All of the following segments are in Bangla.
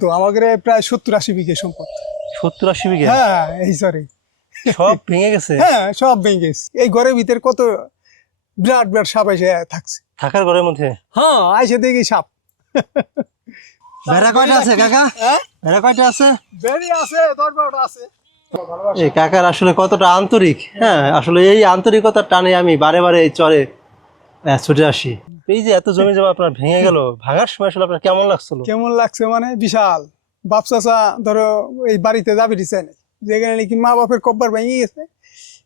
তো আমাদের প্রায় 70-80 বিঘে সম্পদ। 70-80 বিঘা? হ্যাঁ, এই সরি সব ভেঙে গেছে? হ্যাঁ, সব ভেঙে গেছে। এই ঘরের ভিতরে কত বিরাট বিরাট সাপ এসে থাকছে। থাকার ঘরের মধ্যে? হ্যাঁ, আইসে দেখি সাপ। ভেড়া কয়টা আছে কাকা? হ্যাঁ, ভেড়া কয়টা আছে? বেরি আছে, 10-12টা আছে। এই কাকার আসলে কতটা আন্তরিক। হ্যাঁ, আসলে এই আন্তরিকতার টানে আমি বারে বারে এই চরে ছুটে আসি। এই যে এত জমি জমা আপনার ভেঙে গেল, ভাঙার সময় আসলে আপনার কেমন লাগছিল? কেমন লাগছে মানে বিশাল বাপ চাচা ধরো এই বাড়িতে যাবি দিছে না, যেখানে নাকি মা বাপের কব্বার ভেঙে গেছে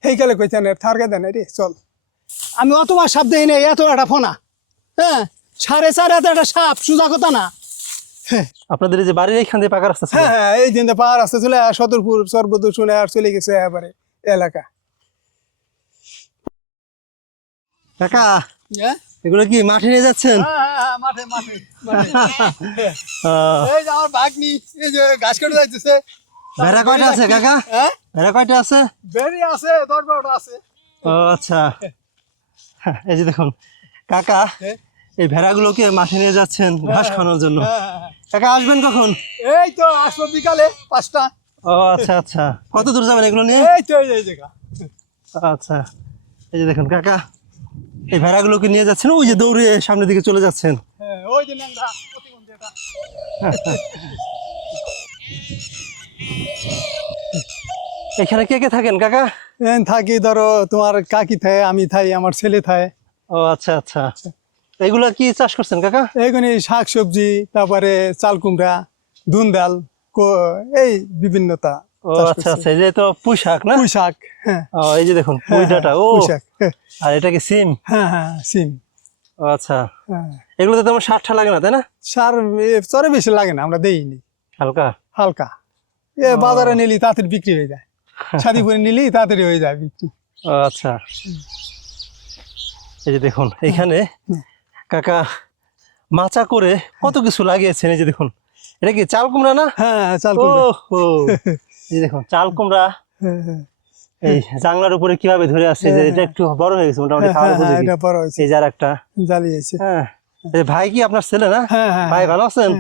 সেইকালে কইতেন থারকে দেন রে চল। আমি অতবার সাপ দেখি না, এত একটা ফোনা। হ্যাঁ, 4.5 হাতে একটা সাপ, সোজা কথা না। আপনাদের এই যে বাড়ির এইখান দিয়ে পাকা রাস্তা ছিল? হ্যাঁ হ্যাঁ, এই দিন পাহাড় আসতে চলে সদরপুর সর্বদু শুনে আর চলে গেছে এবারে এলাকা। কাকা এগুলো কি মাঠে নিয়ে যাচ্ছেন? মাঠে মাঠে এই যে আমার ভাগ্নি এই যে ঘাস কেটে যাইতেছে। ভেড়া কয়টা আছে কাকা? ভেড়া কয়টা আছে? বেরি আছে, 10-12টা আছে। ও আচ্ছা, এই যে দেখুন কাকা এই ভেড়াগুলোকে মাঠে নিয়ে যাচ্ছেন ঘাস খাওয়ানোর জন্য। কাকা আসবেন কখন? এই তো আসবো বিকালে 5টা। ও আচ্ছা আচ্ছা, কত দূর যাবেন এগুলো নিয়ে? এই তো এই জায়গা। আচ্ছা, এই যে দেখুন কাকা এই ভেড়াগুলোকে নিয়ে যাচ্ছেন, ওই যে দৌড়ে সামনের দিকে চলে যাচ্ছেন। হ্যাঁ, ওই যে ন্যাংরা প্রতিবন্ধী এটা। এখানে কে কে থাকেন কাকা? থাকি ধরো তোমার কাকি থাকে, আমি থাই, আমার ছেলে থাকে। ও আচ্ছা আচ্ছা, এগুলা কি চাষ করছেন কাকা? এইখানে শাক সবজি, তারপরে চাল কুমড়া, ধুন ডাল, এই বিভিন্নতা। ও আচ্ছা আচ্ছা, এই যে তো পুঁই শাক না? পুঁই শাক, হ্যাঁ। ও এই যে দেখুন পুঁই ডাঁটা। ও পুঁই শাক, আর এটা কি সিম? হ্যাঁ হ্যাঁ, সিম। ও আচ্ছা, হ্যাঁ, এগুলোতে তেমন সার ঠা লাগে না তাই না? সার চরে বেশি লাগে না, আমরা দেইনি, হালকা হালকা। বাজারে নিলি তাড়াতাড়ি বিক্রি হয়ে যায়, শাদিপুরে নিলি তাড়াতাড়ি হয়ে যায় বিক্রি। ও আচ্ছা, এই যে দেখুন এখানে কাকা মাচা করে কত কিছু লাগিয়েছেন। এই যে দেখুন এটা কি চাল কুমড়া না? হ্যাঁ, চাল ও কুমড়া। এই যে দেখুন চাল কুমড়া এই জাংলার উপরে কিভাবে ধরে আছে, যে এটা একটু বড় হয়ে গেছে মোটামুটি খাওয়ার উপযোগী। এটা বড় হয়েছে, এই যার একটা জ্বালিয়েছে। হ্যাঁ, এই ভাই কি আপনার ছেলে না? হ্যাঁ হ্যাঁ, ভাই ভালো আছেন?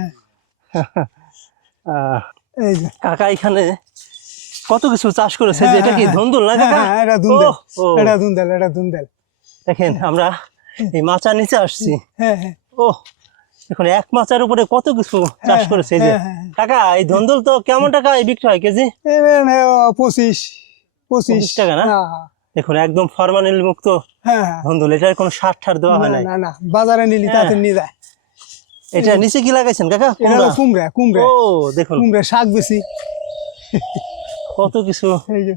এই যে কাকা এখানে কত কিছু চাষ করেছে। যে এটা কি ধুন্দুল না কাকা? হ্যাঁ, এটা ধুন্দুল, ও এটা ধুন্দুল, এটা ধুন্দুল। দেখেন আমরা এই মাচার নিচে আসছি। হ্যাঁ হ্যাঁ, ও এখন এক মাচার উপরে কত কিছু চাষ করেছে। এই যে কাকা এই ধুন্দুল তো কেমন টাকা বিক্রি হয় কেজি? 25 টাকা না? দেখুন একদম ফরমালিন মুক্ত হ্যাঁ, ধুন্দুল, এটার কোনো সার ঠার দেওয়া হয় নাই। না না, বাজারে নিলি তাতে নিয়ে যায়। এটা নিচে কি লাগাইছেন কাকা? এটা কুমড়া, কুমড়া। ও দেখুন কুমড়া শাক বেশি, কত কিছু এই যে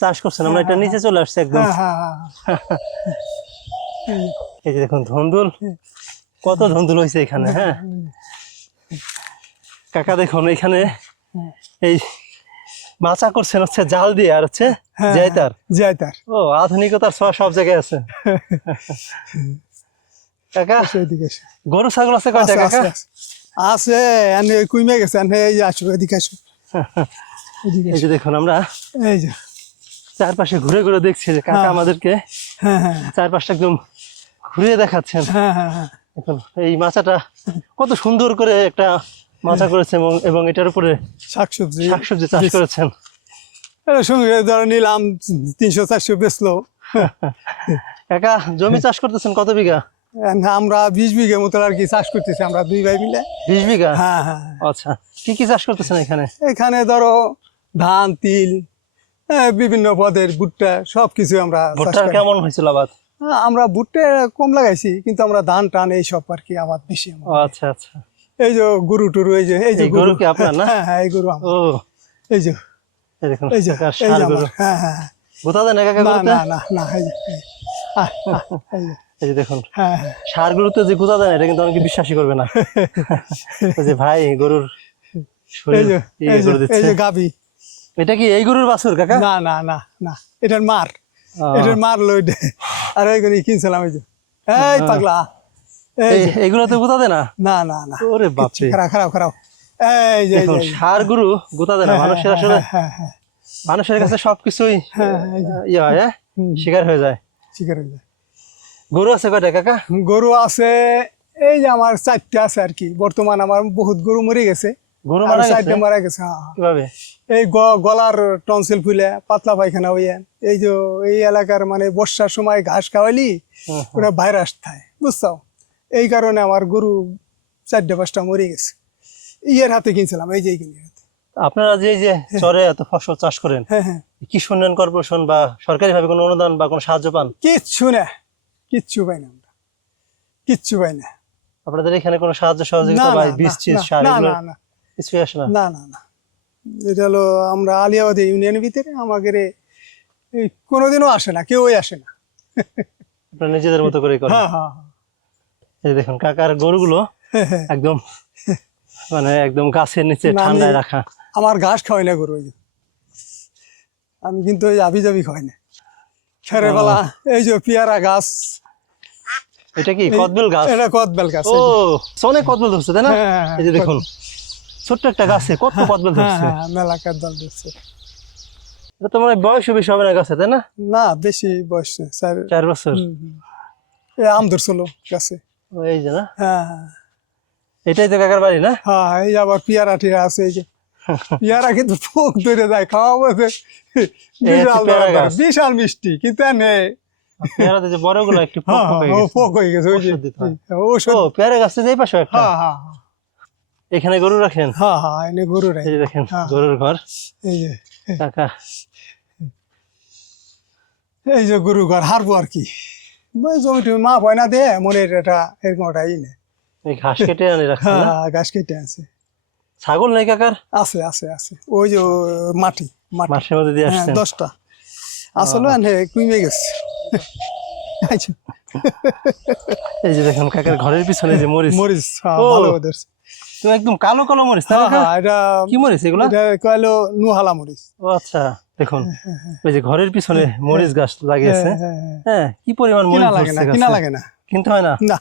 চাষ করছেন। আমরা এটা নিচে চলে আসছি একদম। হ্যাঁ হ্যাঁ হ্যাঁ, এই যে দেখুন ধুন্দুল, কত ধুন্দুল হয়েছে এখানে। হ্যাঁ কাকা দেখুন এখানে এই মাচা করছেন হচ্ছে জাল দিয়ে আর হচ্ছে জয়তার। জয়তার। ও আধুনিকতার ছোঁয়া সব জায়গায় আছে। কাকা গরু ছাগল আছে কয়টা কাকা? আছে, কমে গেছে। এই যে আসো, এদিকে আসো। এই যে দেখুন আমরা এই যে চারপাশে ঘুরে ঘুরে দেখছি যে কাকা আমাদেরকে হ্যাঁ হ্যাঁ চারপাশটা একদম ঘুরিয়ে দেখাচ্ছেন। হ্যাঁ হ্যাঁ হ্যাঁ, এখন এই মাচাটা কত সুন্দর করে একটা মাচা করেছে এবং এটার উপরে শাকসবজি শাকসবজি চাষ করেছেন। সঙ্গে ধরো নিলাম 300-400 বেচলো। কাকা জমি চাষ করতেছেন কত বিঘা? আমরা 20 বিঘা মতো আর কি চাষ করতেছি, আমরা 2 ভাই মিলে। 20 বিঘা? হ্যাঁ হ্যাঁ, আচ্ছা, কি কি চাষ করতেছেন এখানে? এখানে ধরো ধান, তিল, বিভিন্ন পদের ভুট্টা, সবকিছু আমরা চাষ ভুট্টার করি। কেমন হয়েছিল আবাদ? আমরা ভুট্টা কম লাগাইছি, কিন্তু আমরা ধান টান এইসব আর কি আবাদ বেশি। আচ্ছা আচ্ছা, এই যে গরু টরু, এই যে গরু কি আপনার না? হ্যাঁ হ্যাঁ, এই গরু আমার। ও এই যে দেখুন এই যে কাকার এই ষাঁড় যে গরু। আমার, হ্যাঁ হ্যাঁ। গোতা দেন কাকা না গরুতে? না না না, এই যে এই যে এই যে দেখুন হ্যাঁ হ্যাঁ, ষাঁড় গরুতে যে গোতা দেন এটা কিন্তু অনেকে বিশ্বাসই করবে না। ওই যে ভাই গরুর এই শরীর যে ইয়ে এই যে করে এই দিচ্ছে। যে গাভী। এটা কি এই গরুর বাছুর কাকা? না না না না, এটার মার, এটার মার লই দে। আর এইগুলি কিনছিলাম, এই যে এই পাগলা, এইগুলোতে গোতা দেয় না? না না না, ওরে বাপরে, খারাপ খারাপ খারাপ। এই যে দেখুন ষাঁড় গরু গোতা দেয় না। মানুষের আসলে হ্যাঁ হ্যাঁ, মানুষের কাছে সবকিছুই ইয়ে হয়, শিকার হয়ে যায়। শিকার হয়ে যায়। গরু আছে কয়টা কাকা? গরু আছে এই যে আমার 4টা আছে আর কি। বর্তমান আমার বহুত গরু মরে গেছে, গরু আর মারা সাইডে গেছে মারা গেছে। হ্যাঁ, হ্যাঁ। কিভাবে? এই গলার টনসিল ফুলে পাতলা পায়খানা হইয়া এই যে এই এলাকার মানে বর্ষার সময় ঘাস খাওয়াইলি হুম, হুম। ওরা ভাইরাস থাকে, বুঝছো? এই কারণে আমার গরু 4-5টা মরে গেছে। ইয়ের হাতে কিনছিলাম, এই যে এইখানে হাতে। আপনারা যে এই যে চরে এত ফসল চাষ করেন, হ্যাঁ হ্যাঁ, কৃষি উন্নয়ন কর্পোরেশন বা সরকারি ভাবে কোনো অনুদান বা কোনো সাহায্য পান? কিচ্ছু না, কিচ্ছু পাই না আমরা, কিচ্ছু পাই না। আপনাদের এখানে কোনো সাহায্য না সহযোগিতা না বা না, বীজ চিজ না, সার না এগুলো না না কিছুই আসে না? না না না, এটা হলো আমরা আলিয়াবাদী ইউনিয়নের ভিতরে, আমাদের এই কোনোদিনও আসে না, কেউই আসে না। আপনারা নিজেদের মতো করে করেন? হ্যাঁ হ্যাঁ এই দেখুন কাকার গরুগুলো হ্যাঁ। একদম মানে একদম গাছের নিচে না, ঠান্ডায় রাখা। আমার ঘাস খাওয়াই না গরু, ওই যে। আমি কিন্তু ওই আবি জাবি খাওয়াই না। ছেড়ে বেলা এই যে পেয়ারা গাছ, এটা কি কদবেল গাছ? এটা কদবেল গাছ। ও অনেক কদবেল ধরছে তাই না? হ্যাঁ, হ্যাঁ, এই যে দেখুন ছোট্ট একটা গাছে কত কদবেল হ্যাঁ ধরছে। হ্যাঁ, মেলাকার দল দিচ্ছে। এটা তো মানে বয়সও বেশি হবে না গাছে, তাই না? না, বেশি বয়স নেই, 4 বছর। এই আম ধরছিল গাছে। ও, এই যে না, হ্যাঁ হ্যাঁ এটাই তো কাকার বাড়ি না? হ্যাঁ, এই আবার পেয়ারা টিয়া আছে, এই যে পেয়ারা কিন্তু পোক ধরে যায়, খাওয়াবো যে এই হচ্ছে বিশাল পেয়ারা ব্যাপার, গাছ। বিশাল মিষ্টি, কিন্তু আর নেই। পেয়ারাতে যে বড়গুলো একটু পোক হ্যাঁ পোক হয়ে হ্যাঁ, ও গেছে। পোক হয়ে গেছে, ওই যে ওষুধ দিতে হয়। ওষুধ। ও পেয়ারা গাছে যেই পাশে একটা, হ্যাঁ হ্যাঁ এখানে গরু রাখেন? হ্যাঁ হ্যাঁ, এনে গরু রে। এই যে দেখেন হ্যাঁ। গরুর ঘর। এই যে কাকা এই যে গরু ঘর হারবো আর কি, ওই জমি টমি মা পয়না দে মনের এটা এরকম একটা ই নেই। এই ঘাস কেটে আনি রাখছেন না? হ্যাঁ, গাছ কেটে আছে, ছাগল নাই কাকার? আছে আছে আছে, ওই যে মাটি মাটি। মাঠের মধ্যে দিয়ে হ্যাঁ, আসছেন? 10টা আসলে কমে গেছে। আচ্ছা, এই যে দেখুন কাকার ঘরের পিছনে যে মরিচ, মরিচ, হ্যাঁ, ও। ভালো ওদের। তো একদম কালো কালো মরিচ তাই না হ্যাঁ কাকা? হ্যাঁ, এটা কি মরিচ এগুলা? এটা কইলো নুহালা মরিচ। ও আচ্ছা, দেখুন ওই যে ঘরের পিছনে মরিচ গাছ লাগিয়েছে। হ্যাঁ, হ্যাঁ, হ্যাঁ। হ্যাঁ, কি পরিমাণ মরিচ কিনা লাগে না, ধরছে কিনা গাছে। লাগে না। কিনতে হয় না? না,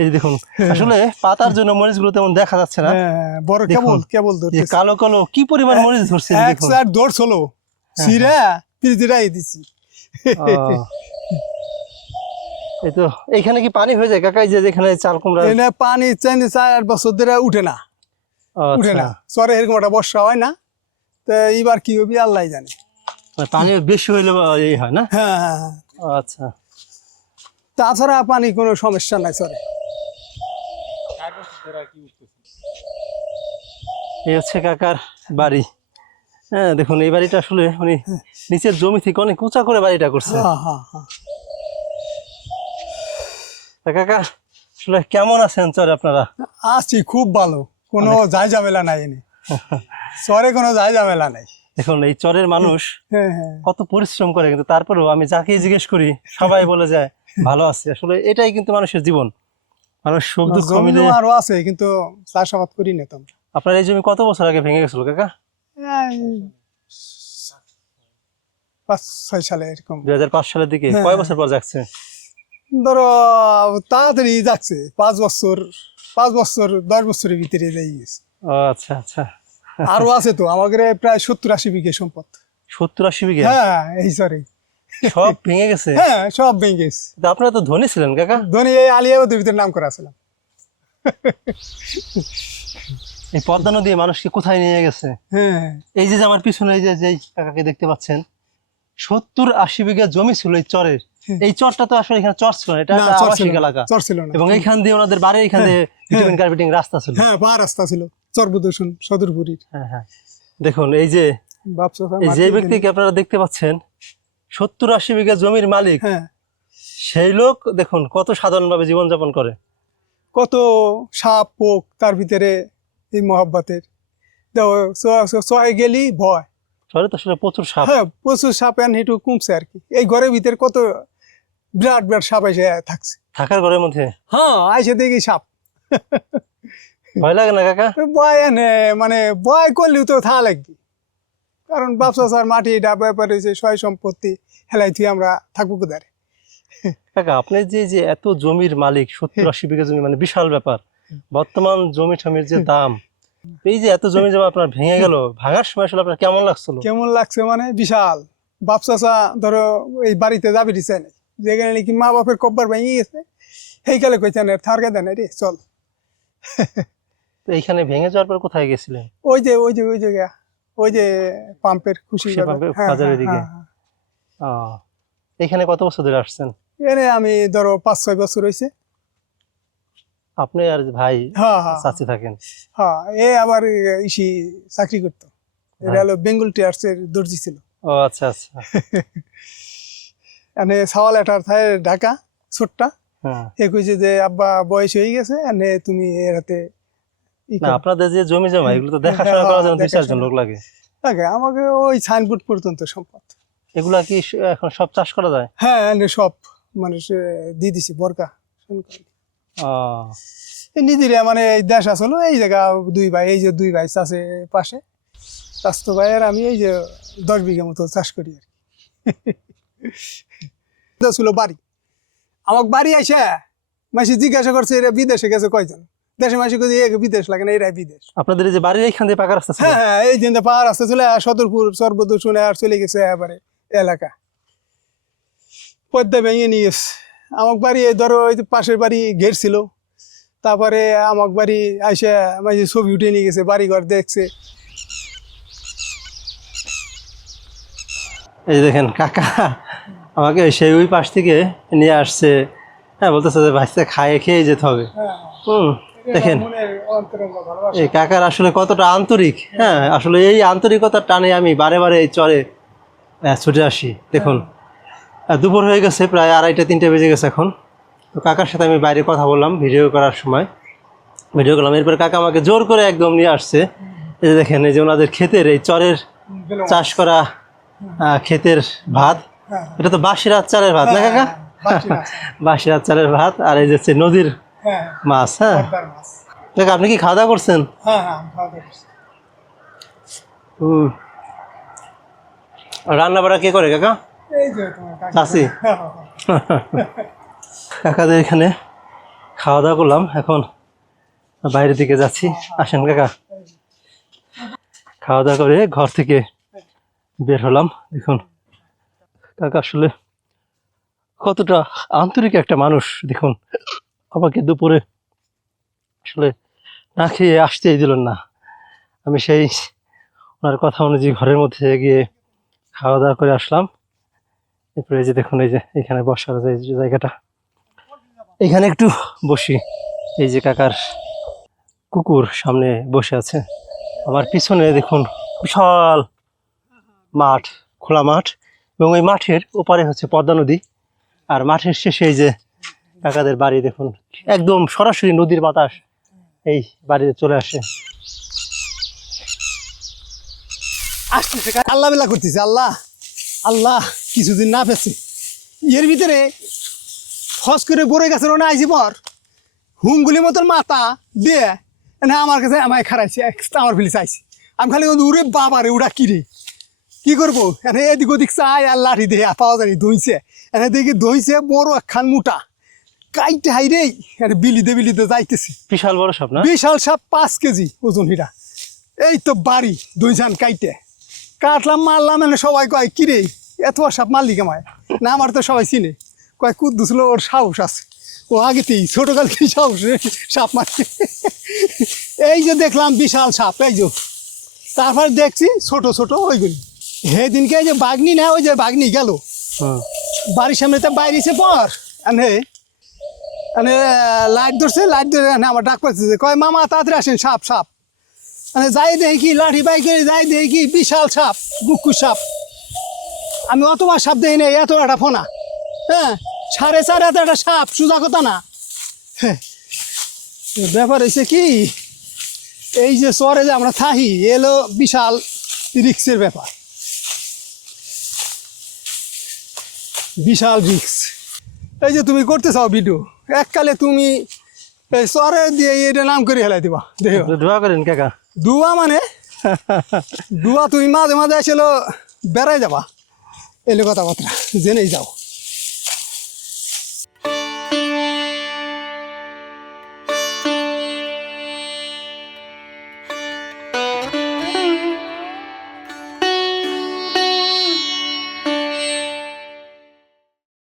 এই যে দেখুন আসলে পাতার জন্য মরিচগুলো তেমন দেখা যাচ্ছে না। হ্যাঁ, বড় দেখুন, কেবল কেবল যে ধরতেছে। কালো কালো কি পরিমাণ মরিচ ধরছে এই যে এক দেখুন। সাইড ধরছিল, সিরা পিরিতিরাই দিছি। ও, এই তো এখানে কি পানি হয়ে যায় কাকা? এই যে যেখানে চাল কুমড়া। এনে পানি 4 বছর ধরে উঠে না, ও, উঠে আচ্ছা, না। সরে এরকম একটা বর্ষা হয় না, তো এইবার কি হবে আল্লাহ জানে। মানে পানি বেশি হইলে এই হয় না? হ্যাঁ হ্যাঁ হ্যাঁ। ও, আচ্ছা। তাছাড়া পানি কোনো সমস্যা নাই সরে। এই হচ্ছে কাকার বাড়ি। হ্যাঁ দেখুন এই বাড়িটা আসলে উনি নিচের জমি থেকে অনেক উঁচা করে বাড়িটা করছে। হ্যাঁ হ্যাঁ হ্যাঁ। তা কাকা আসলে কেমন আছেন চরে আপনারা? আছি খুব ভালো, কোনো যাই ঝামেলা নাই এনে, সরে কোনো যাই ঝামেলা নাই। দেখুন এই চরের মানুষ হ্যাঁ হ্যাঁ, কত পরিশ্রম করে, কিন্তু তারপরেও আমি যাকে জিজ্ঞেস করি সবাই বলে যায় ভালো আছে। আসলে এটাই কিন্তু মানুষের জীবন, মানুষ সুখ দুঃখ জমি মিলে। আরো আছে, কিন্তু চাষাবাদ করি না তো আমরা। আপনার এই জমি কত বছর আগে ভেঙে গেছিল কাকা? এই 5-6 সালে এরকম। 2005 সালের দিকে। হ্যাঁ। কয় বছর পর যাচ্ছে? ধরো তাড়াতাড়ি যাচ্ছে, 5 বছর 10 বছরের ভিতরে যাই গেছে। ও আচ্ছা আচ্ছা, আরো আছে তো আমাদের প্রায় 70-80 বিঘে সম্পদ। 70-80 বিঘা হ্যাঁ, এই সরে সব ভেঙে গেছে? হ্যাঁ, সব ভেঙে গেছে। তা আপনারা তো ধনী ছিলেন কাকা। ধনী এই আলিয়াবাদের ভিতরে নাম করা ছিলাম। এই পদ্মা নদী মানুষকে কোথায় নিয়ে গেছে। হ্যাঁ এই যে আমার পিছনে এই যে যেই কাকাকে দেখতে পাচ্ছেন, 70-80 বিঘা জমি ছিল এই চরের। এই চরটা তো আসলে এখানে চর ছিল না, এটা না, একটা চর ছিল আবাসিক না, এলাকা। চর ছিল না। এবং এইখান দিয়ে ওনাদের বাড়ি এখান দিয়ে ভিটামিন কার্পেটিং রাস্তা ছিল। হ্যাঁ, পা রাস্তা ছিল চরবদূষণ সদরপুরীর। হ্যাঁ হ্যাঁ, দেখুন এই যে বাপসা এই যে ব্যক্তিকে আপনারা দেখতে পাচ্ছেন 70-80 বিঘা জমির মালিক, হ্যাঁ, সেই লোক দেখুন কত সাধারণভাবে জীবনযাপন করে। কত সাপ পোক তার ভিতরে, এই মহাব্বতের সয়ে গেলি ভয়। চরে তো আসলে প্রচুর সাপ। হ্যাঁ, প্রচুর সাপ এন একটু কমছে আর কি। এই ঘরের ভিতরে কত বিরাট বিরাট সাপ এসে থাকছে। থাকার ঘরের মধ্যে হ্যাঁ, আইসে দেখি সাপ। ভয় লাগে না কাকা? ভয় এনে মানে ভয় করলেও তো থা লাগবে, কারণ ব্যবসা স্যার মাটি এটা ব্যাপারে যে সয় সম্পত্তি হেলাই তুই আমরা থাকবো কোথায়। কাকা আপনি যে যে এত জমির মালিক, 70-80 বিঘা জমি, মানে বিশাল ব্যাপার। বর্তমান জমি টমির যে দাম, এই যে এত জমি জমা আপনার ভেঙে গেল, ভাঙার সময় আসলে আপনার কেমন লাগছিল? কেমন লাগছে মানে বিশাল। বাপসা ধরো এই বাড়িতে যাবে দিচ্ছে না, যেখানে নাকি মা বাপের কব্বার ভেঙে গেছে, সেইকালে কইছেন থারকে দেন রে চল। তো এইখানে ভেঙে যাওয়ার পর কোথায় গেছিলেন? ওই জায়গা ওই যে পাম্পের খুশি খুশি পাম্পের বাজারের দিকে। এখানে কত বছর ধরে আসছেন? এনে আমি ধরো 5-6 বছর হয়েছে। আপনি আর ভাই হ্যাঁ হ্যাঁ চাচি থাকেন? হ্যাঁ, এ আবার ইসি চাকরি করতো, এটা হলো বেঙ্গল টিয়ার্সের দর্জি ছিল। ও আচ্ছা আচ্ছা। এনে সাওয়াল এটার থায় ঢাকা ছোট্টা। হ্যাঁ। এ কইছে যে আব্বা বয়স হয়ে গেছে, এনে তুমি এর হাতে না, আপনাদের যে জমি জমা এগুলো তো দেখাশোনা করার জন্য 2-4 জন লোক লাগে। আমাকে ওই সাইনবোর্ড পর্যন্ত সম্পদ। এগুলা কি এখন সব চাষ করা যায়? হ্যাঁ, এনে সব মানুষ দিয়ে দিছি বরকা। নিজেরা মানে এই দেশ আসলো এই জায়গা 2 ভাই, এই যে 2 ভাই চাষে পাশে, স্বাস্থ্য ভাইয়ের আমি এই যে 10 বিঘা মতো চাষ করি আর কি। ছিল বাড়ি, আমার বাড়ি আইসা মাসি জিজ্ঞাসা করছে এরা বিদেশে গেছে কয়জন, দেশে মাসি কই বিদেশ লাগে না, এরাই বিদেশ। আপনাদের এই যে বাড়ির এইখান দিয়ে পাকা রাস্তা ছিল? হ্যাঁ, এই যে পাহাড় রাস্তা চলে সদরপুর সর্বদূর শুনে আর চলে গেছে এবারে এলাকা পদ্মা ভেঙে নিয়ে গেছে। আমার বাড়ি এই ধরো ওই পাশের বাড়ি ঘের ছিল, তারপরে আমার বাড়ি আইসা মাঝে ছবি উঠে নিয়ে গেছে, বাড়ি ঘর দেখছে। এই দেখেন কাকা আমাকে সেই ওই পাশ থেকে নিয়ে আসছে। হ্যাঁ, বলতেছে যে বাচ্চা খায়ে খেয়ে যেতে হবে। দেখেন এই কাকার আসলে কতটা আন্তরিক। হ্যাঁ, আসলে এই আন্তরিকতার টানে আমি বারে বারে এই চরে ছুটে আসি। দেখুন দুপুর হয়ে গেছে, প্রায় 2:30-3টে বেজে গেছে এখন। তো কাকার সাথে আমি বাইরে কথা বললাম ভিডিও করার সময়, ভিডিও করলাম। এরপর কাকা আমাকে জোর করে একদম নিয়ে আসছে। এই যে দেখেন, এই যে ওনাদের ক্ষেতের এই চরের চাষ করা ক্ষেতের ভাত, এটা তো বাসিরাত চালের ভাত না কাকা? বাসিরাত চালের ভাত। আর এই যে নদীর মাছ। হ্যাঁ কাকা, আপনি কি খাওয়া দাওয়া করছেন? রান্না বাড়া কে করে কাকা? চাচি। কাকাদের এখানে খাওয়া দাওয়া করলাম, এখন বাইরের দিকে যাচ্ছি। আসেন কাকা। খাওয়া দাওয়া করে ঘর থেকে বের হলাম। দেখুন কাকা আসলে কতটা আন্তরিক একটা মানুষ। দেখুন আমাকে দুপুরে আসলে না খেয়ে আসতেই দিলেন না। আমি সেই ওনার কথা অনুযায়ী ঘরের মধ্যে গিয়ে খাওয়া দাওয়া করে আসলাম। এরপরে এই যে দেখুন, এই যে এখানে বসার যে জায়গাটা, এখানে একটু বসি। এই যে কাকার কুকুর সামনে বসে আছে। আমার পিছনে দেখুন বিশাল মাঠ, খোলা মাঠ, এবং এই মাঠের ওপারে হচ্ছে পদ্মা নদী। আর মাঠের শেষে এই যে কাকাদের বাড়ি, দেখুন একদম সরাসরি নদীর বাতাস এই বাড়িতে চলে আসে। আসতেছে আল্লাহ বেলা করতেছে, আল্লাহ আল্লাহ কিছুদিন না পেছে এর ভিতরে ফস করে বড়ে গেছে না আইসি পর হুমগুলি মতন মাথা দিয়ে না আমার কাছে আমায় খারাইছে, আমার ফিলিস আইসি। আমি খালি উড়ে বাবারে উড়া কিরে কি করবো, এনে এদিক ওদিক চাই আর লাঠি দিয়ে পাওয়া যায় ধুইছে, এনে দেখি ধুইছে বড় একখান মোটা কাইটে হাই রে, এনে বিলিতে যাইতেছে। বিশাল বড় সাপ না? বিশাল সাপ, 5 কেজি ওজন হিরা। এই তো বাড়ি দুইজান কাইটে কাটলাম মারলাম, এনে সবাই কয় কিরে এত সাপ মারলি কেমায় না, আমার তো সবাই চিনে, কয় কুদ্দুস হলো ওর সাহস আছে, ও আগেতেই ছোটকাল থেকে সাহস সাপ মারছে। এই যে দেখলাম বিশাল সাপ, এই যে তারপর দেখছি ছোট ছোট ওইগুলি। সেদিনকে এই যে বাঘনি না, ওই যে বাঘনি গেল বাড়ির সামনে তো বাইরেছে পর এনে এনে লাইট ধরছে, লাইট ধরে আমার ডাক পাচ্ছে, কয় মামা তাড়াতাড়ি আসেন সাপ সাপ। মানে যাই দেখি কি লাঠি বাই করে যাই দেখি কি বিশাল সাপ, বুকু সাপ। আমি অতবার সাপ দেখি না, এত একটা ফোনা। হ্যাঁ, 4.5 হাতে একটা সাপ, সোজা কথা না। হ্যাঁ, ব্যাপার হয়েছে কি, এই যে চরে যে আমরা থাকি এলো বিশাল রিক্সের ব্যাপার, বিশাল রিক্স। এই যে তুমি করতে চাও ভিডিও, এককালে তুমি এই চরে দিয়ে এটা নাম করে হেলাই দিবা। দেখো দোয়া করেন কাকা। দুয়া মানে দুয়া তুমি মাঝে মাঝে আসলে বেড়াই যাবা, এলে কথাবার্তা জেনেই যাও।